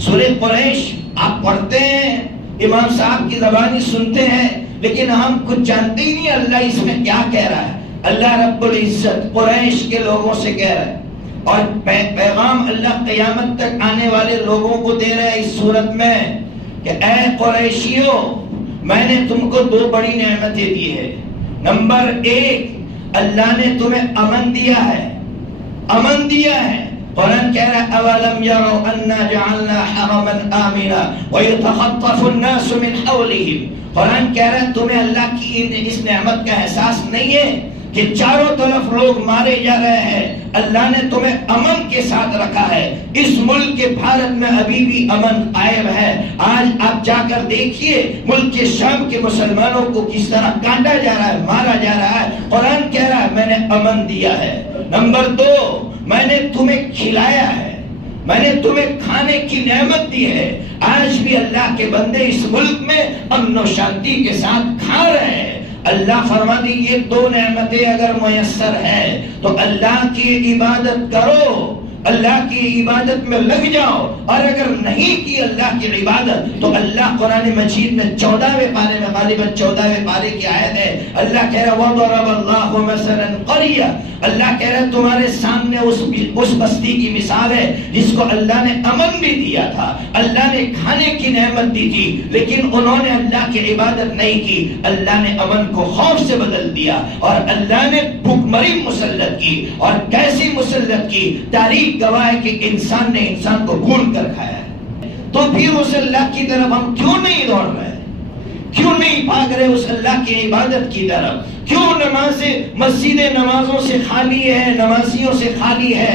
سورہ قریش آپ پڑھتے ہیں، امام صاحب کی زبانی سنتے ہیں، لیکن ہم کچھ جانتے ہی نہیں اللہ اس میں کیا کہہ رہا ہے۔ اللہ رب العزت قریش کے لوگوں سے کہہ رہا ہے، اور پیغام اللہ قیامت تک آنے والے لوگوں کو دے رہا ہے اس صورت میں کہ اے قریشیوں، میں نے تم کو دو بڑی نعمتیں دی ہے۔ نمبر ایک، اللہ نے تمہیں امن دیا ہے، امن دیا ہے۔ قرآن کہہ رہا ہے اولم یروا انا جعلنا حرما آمنا ویتخطف الناس من حولهم۔ قرآن کہہ رہا ہے تمہیں اللہ کی اس نعمت کا احساس نہیں ہے کہ چاروں طرف لوگ مارے جا رہے ہیں، اللہ نے تمہیں امن کے ساتھ رکھا ہے۔ اس ملک کے بھارت میں ابھی بھی امن قائم ہے۔ آج آپ جا کر دیکھیے ملک کے شام کے مسلمانوں کو کس طرح کاٹا جا رہا ہے، مارا جا رہا ہے۔ قرآن کہہ رہا ہے میں نے امن دیا ہے۔ نمبر دو، میں نے تمہیں کھلایا ہے، میں نے تمہیں کھانے کی نعمت دی ہے۔ آج بھی اللہ کے بندے اس ملک میں امن و شانتی کے ساتھ کھا رہے ہیں۔ اللہ فرما دی یہ دو نعمتیں اگر میسر ہے تو اللہ کی عبادت کرو، اللہ کی عبادت میں لگ جاؤ، اور اگر نہیں کی اللہ کی عبادت تو اللہ قرآن مجید میں 14ویں پارے میں، غالباً 14ویں پارے کی آیت ہے، اللہ کہہ رہا وَضَرَبَ اللَّهُ مَثَلًا قَرْيَةً، اللہ کہہ رہا تمہارے سامنے اس بستی کی مثال ہے جس کو اللہ نے امن بھی دیا تھا، اللہ نے کھانے کی نعمت دی تھی، لیکن انہوں نے اللہ کی عبادت نہیں کی۔ اللہ نے امن کو خوف سے بدل دیا، اور اللہ نے بھوک مری مسلط کی، اور کیسی مسلط کی؟ تاریخ گواہ ہے کہ انسان نے انسان کو بھون کر کھایا ہے۔ تو پھر اس اللہ کی طرف ہم کیوں نہیں دوڑ رہے؟ کیوں نہیں بھاگ رہے اس اللہ کی عبادت کی طرف؟ کیوں مسجدیں نمازوں سے خالی ہے، نمازیوں سے خالی ہے؟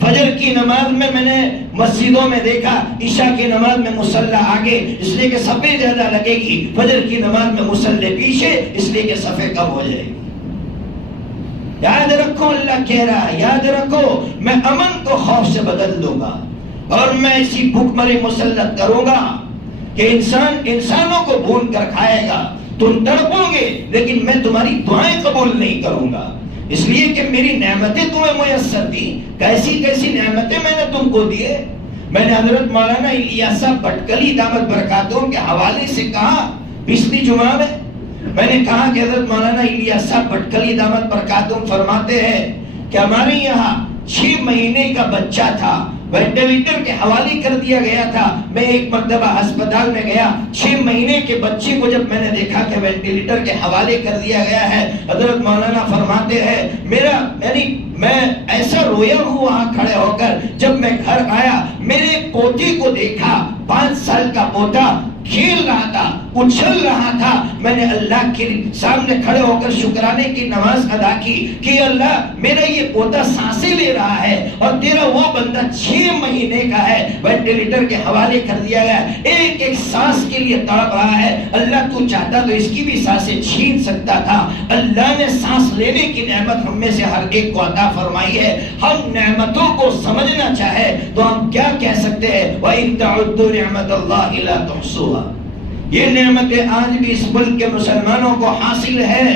فجر کی نماز میں نے مسجدوں میں دیکھا، عشاء کی نماز میں مصلی آگے اس لیے کہ صفیں زیادہ لگے گی، فجر کی نماز میں مصلی پیچھے اس لیے کہ صفیں کم ہو جائے گی۔ یاد رکھو اللہ کہہ رہا ہے، یاد رکھو میں امن کو خوف سے بدل دوں گا، اور میں ایسی بھوک مری مسلط کروں گا کہ انسانوں کو بھون کر کھائے گا۔ تم تڑپو گے لیکن میں تمہاری دعائیں قبول نہیں کروں گا، اس لیے کہ میری نعمتیں تمہیں میسر دی۔ کیسی کیسی نعمتیں میں نے تم کو دیے۔ میں نے حضرت مولانا الیاس صاحب بٹکلی دامت برکاتہم کے حوالے سے کہا پچھلی جمعہ میں نے کہا کہ حضرت مولانا الیاس صاحب بٹکلی دامت برکاتہم فرماتے ہیں کہ ہمارے یہاں 6 مہینے کا بچہ تھا، وینٹیلیٹر کے حوالے کر دیا گیا تھا۔ میں ایک مرتبہ ہسپتال میں گیا، 6 مہینے کے بچے کو جب میں نے دیکھا کہ وینٹیلیٹر کے حوالے کر دیا گیا ہے، حضرت مولانا فرماتے ہیں میں ایسا رویا ہوں وہاں کھڑے ہو کر۔ جب میں گھر آیا میرے پوتے کو دیکھا، 5 سال کا پوتا کھیل رہا تھا، اچھل رہا تھا۔ میں نے اللہ کے سامنے کھڑے ہو کر شکرانے کی نماز ادا کی کہ اللہ میرا یہ پوتا سانسیں لے رہا ہے، اور تیرا وہ بندہ 6 مہینے کا ہے، وینٹیلیٹر کے حوالے کر دیا گیا، ایک ایک سانس کے لیے تڑپ رہا ہے۔ اللہ تو چاہتا تو اس کی بھی سانسیں چھین سکتا تھا۔ اللہ نے سانس لینے کی نعمت ہم میں سے ہر ایک کو عطا فرمائی ہے۔ ہم نعمتوں کو سمجھنا چاہے تو ہم کیا کہہ سکتے ہیں؟ وَإِن تَعُدُّوا نِعْمَتَ اللَّهِ لَا تُحْصُوهَا۔ یہ نعمتیں آج بھی اس ملک کے مسلمانوں کو حاصل ہے۔